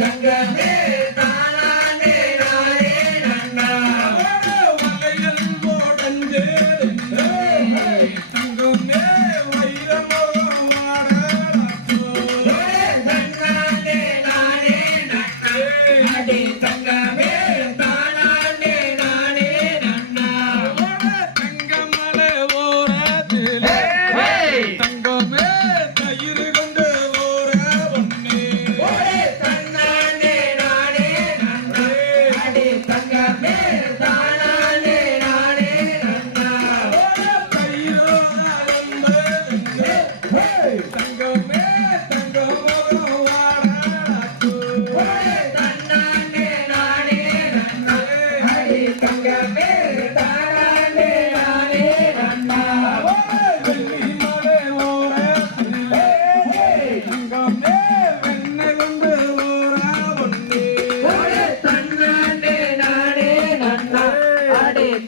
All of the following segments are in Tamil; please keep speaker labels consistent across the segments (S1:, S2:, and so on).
S1: Tangamia.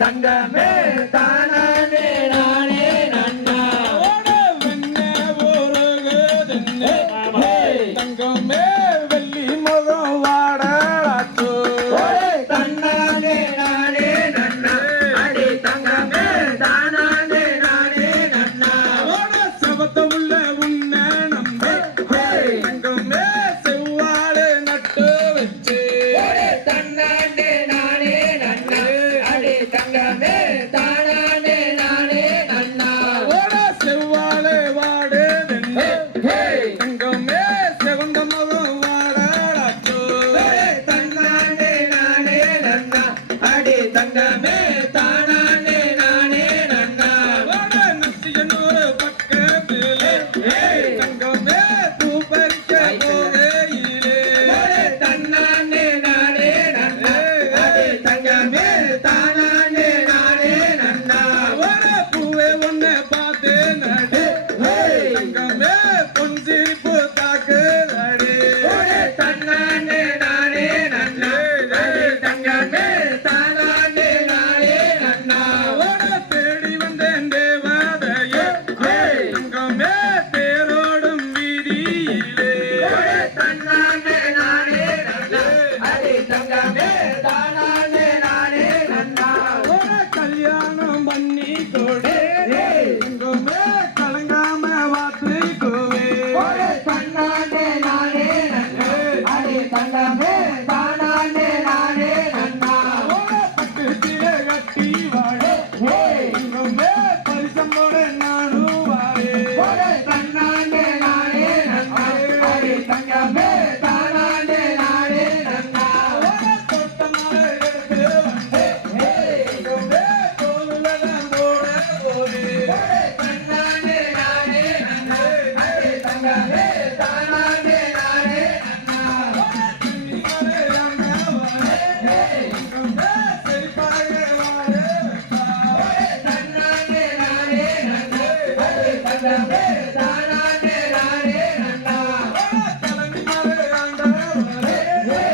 S1: தங்கமே
S2: தானே நானே நன்னா. தங்கமே
S1: தங்கமே
S2: தானானே நானே
S1: நந்தாவோட நசியனோட பக்கத்திலே. தங்கமே பூ பறிக்க போகையிலே
S2: தன்னானே நானே நந்தா தங்கமே தானானே நானே
S1: நந்தாவோட பூவே ஒன்ன பார்த்து
S2: கண்டமே தானானே நானே நன்னா
S1: பக்கத்திலே கட்டி வாழே. இன்னுமே பரிசம்போட நானும்
S2: வாழே. தன்னானே நானே நன்னா தங்கமே தானானே நானே நன்னா
S1: தோட்டமாக எடுத்து இன்னுமே தோலுல போட போது.
S2: தன்னானே நானே நன்னா தங்கமே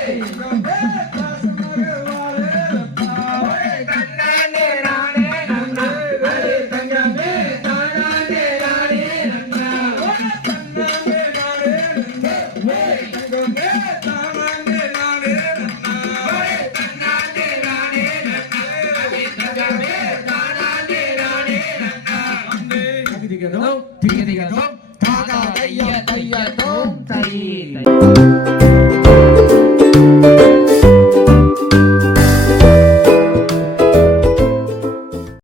S2: Tiga tiga dong, tiga tiga dong, tiga tiga
S3: dong, tiga tiga dong, tiga tiga dong,